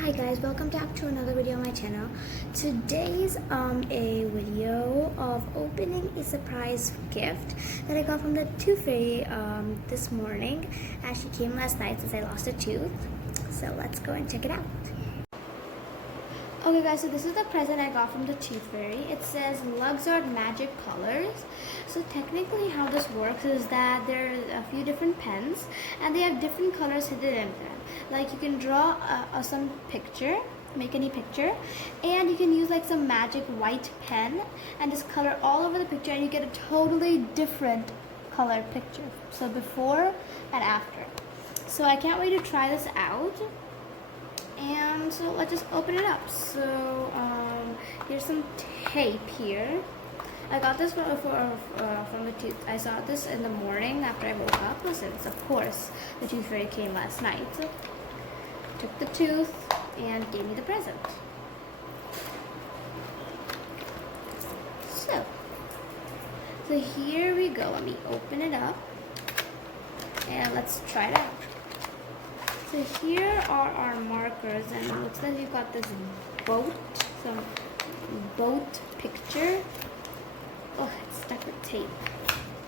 Hi guys, welcome back to another video on my channel. Today's a video of opening a surprise gift that I got from the Tooth Fairy this morning, as she came last night since I lost a tooth. So let's go and check it out. Okay guys, so this is the present I got from the Tooth Fairy. It says Luxart Magic Colors. So technically how this works is that there are a few different pens and they have different colors hidden in them. Like you can draw some picture, make any picture, and you can use like some magic white pen and just color all over the picture and you get a totally different colored picture. So before and after. So I can't wait to try this out. And so let's just open it up. So here's some tape here. I got this from the tooth. I saw this in the morning after I woke up, since of course the Tooth Fairy came last night. Took the tooth and gave me the present. So here we go. Let me open it up and let's try it out. So here are our markers, and it looks like we've got this boat, some boat picture. Oh, it's stuck with tape.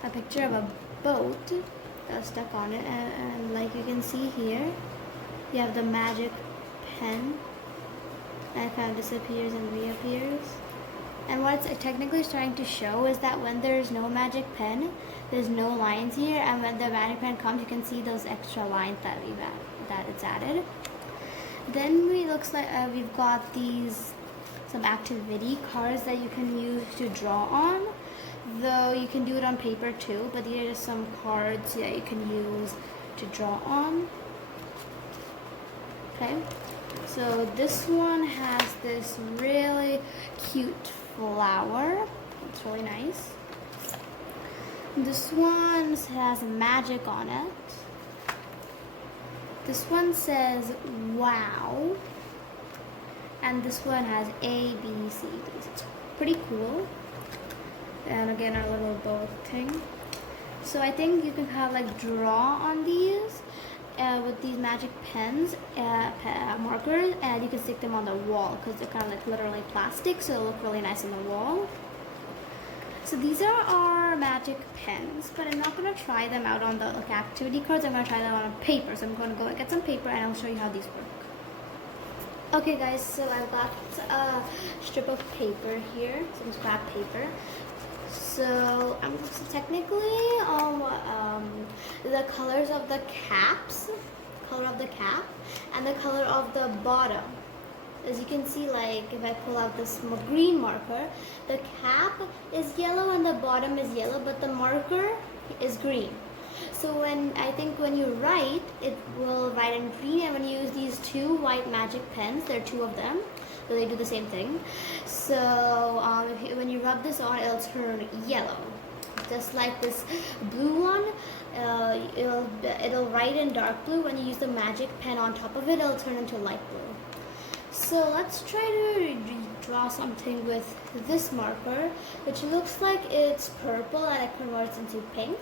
A picture of a boat that was stuck on it, and like you can see here, you have the magic pen that kind of disappears and reappears. And what it's technically trying to show is that when there's no magic pen, there's no lines here, and when the magic pen comes, you can see those extra lines that it's added. Then looks like we've got some activity cards that you can use to draw on. Though you can do it on paper too, but these are just some cards that you can use to draw on. Okay, so this one has this really cute flower. It's really nice. This one has magic on it. This one says wow. And this one has A, B, C. It's pretty cool. And again, our little boat thing. So I think you can kind of like draw on these with these magic pens, markers, and you can stick them on the wall because they're kind of like literally plastic, so it'll look really nice on the wall. So these are our magic pens, but I'm not going to try them out on the activity cards. I'm going to try them on paper. So I'm going to go and get some paper and I'll show you how these work. Okay guys, so I've got a strip of paper here, some scrap paper. So technically the colors of the caps, color of the cap, and the color of the bottom. As you can see, like if I pull out this green marker, the cap is yellow and the bottom is yellow, but the marker is green. So when you write, it will write in green, and when you use these two white magic pens, there are two of them, so they do the same thing. So when you rub this on, it'll turn yellow. Just like this blue one, it'll write in dark blue. When you use the magic pen on top of it, it'll turn into light blue. So let's try to draw something with this marker, which looks like it's purple and it converts into pink.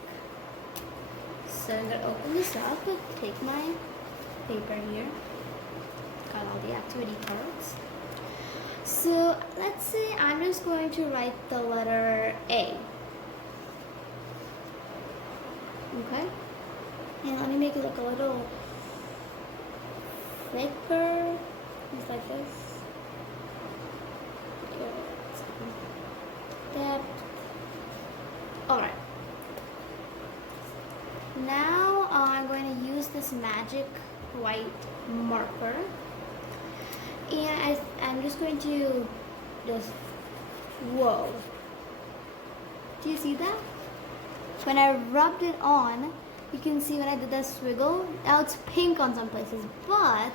So I'm going to open this up, take my paper here, got all the activity cards. So let's say I'm just going to write the letter A. Okay? And let me make it look a little thicker, just like this. That. Alright. Now I'm going to use this magic white marker, and I'm just going to whoa. Do you see that? When I rubbed it on, you can see when I did that swiggle, now it's pink on some places, but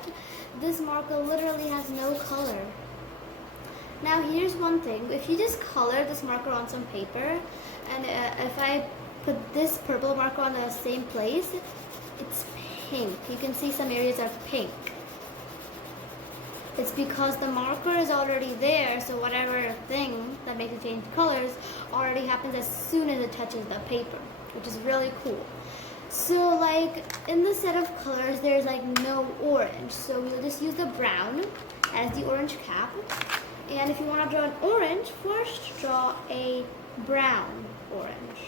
this marker literally has no color. Now here's one thing, if you just color this marker on some paper, and if I put this purple marker on the same place, it's pink. You can see some areas are pink. It's because the marker is already there, so whatever thing that makes it change colors already happens as soon as it touches the paper, which is really cool. So like in the set of colors, there's like no orange. So we'll just use the brown as the orange cap. And if you want to draw an orange, first draw a brown orange.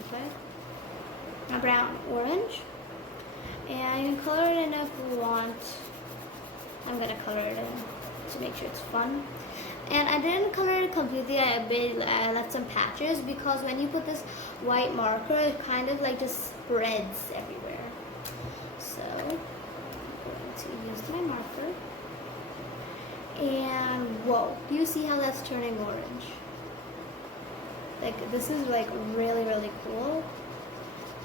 Okay? A brown orange. And you can color it in if you want. I'm going to color it in to make sure it's fun. And I didn't color it completely, I left some patches because when you put this white marker, it kind of like just spreads everywhere. So I'm going to use my marker. And whoa, do you see how that's turning orange? Like this is like really, really cool.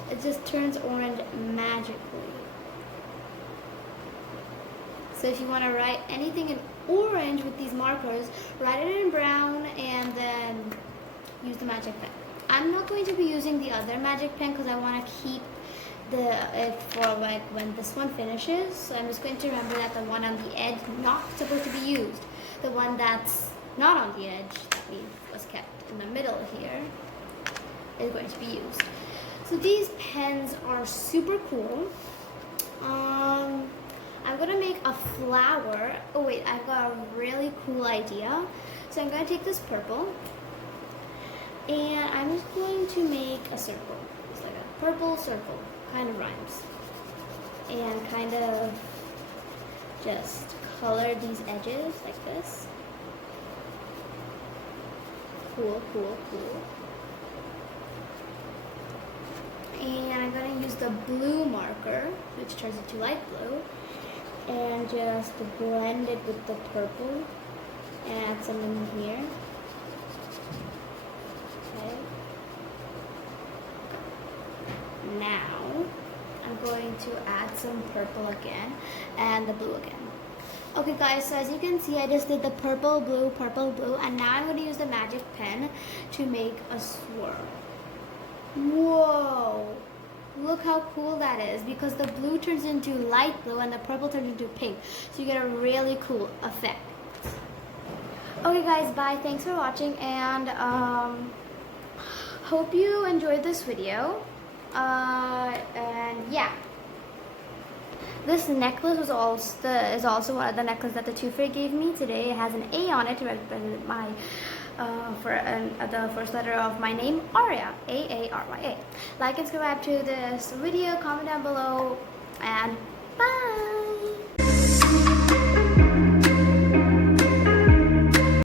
It just turns orange magically. So if you want to write anything in orange with these markers, write it in brown and then use the magic pen. I'm not going to be using the other magic pen because I want to keep it for like when this one finishes. So I'm just going to remember that the one on the edge not supposed to be used. The one that's not on the edge that was kept in the middle here is going to be used. So these pens are super cool. I'm going to make a flower. Oh wait, I've got a really cool idea. So I'm going to take this purple and I'm just going to make a circle. It's like a purple circle, kind of rhymes. And kind of just color these edges like this. Cool, cool, cool. And I'm going to use the blue marker, which turns into light blue, and just blend it with the purple and add some in here. Okay. Now I'm going to add some purple again and the blue again. Okay guys, so as you can see, I just did the purple, blue, and now I'm going to use the magic pen to make a swirl. Whoa! Look how cool that is, because the blue turns into light blue and the purple turns into pink. So you get a really cool effect. Okay guys, bye. Thanks for watching, and hope you enjoyed this video. And yeah. This necklace is also one of the necklaces that the Tooth gave me today. It has an A on it to represent my the first letter of my name, Arya, A-A-R-Y-A. Like and subscribe to this video, comment down below, and bye!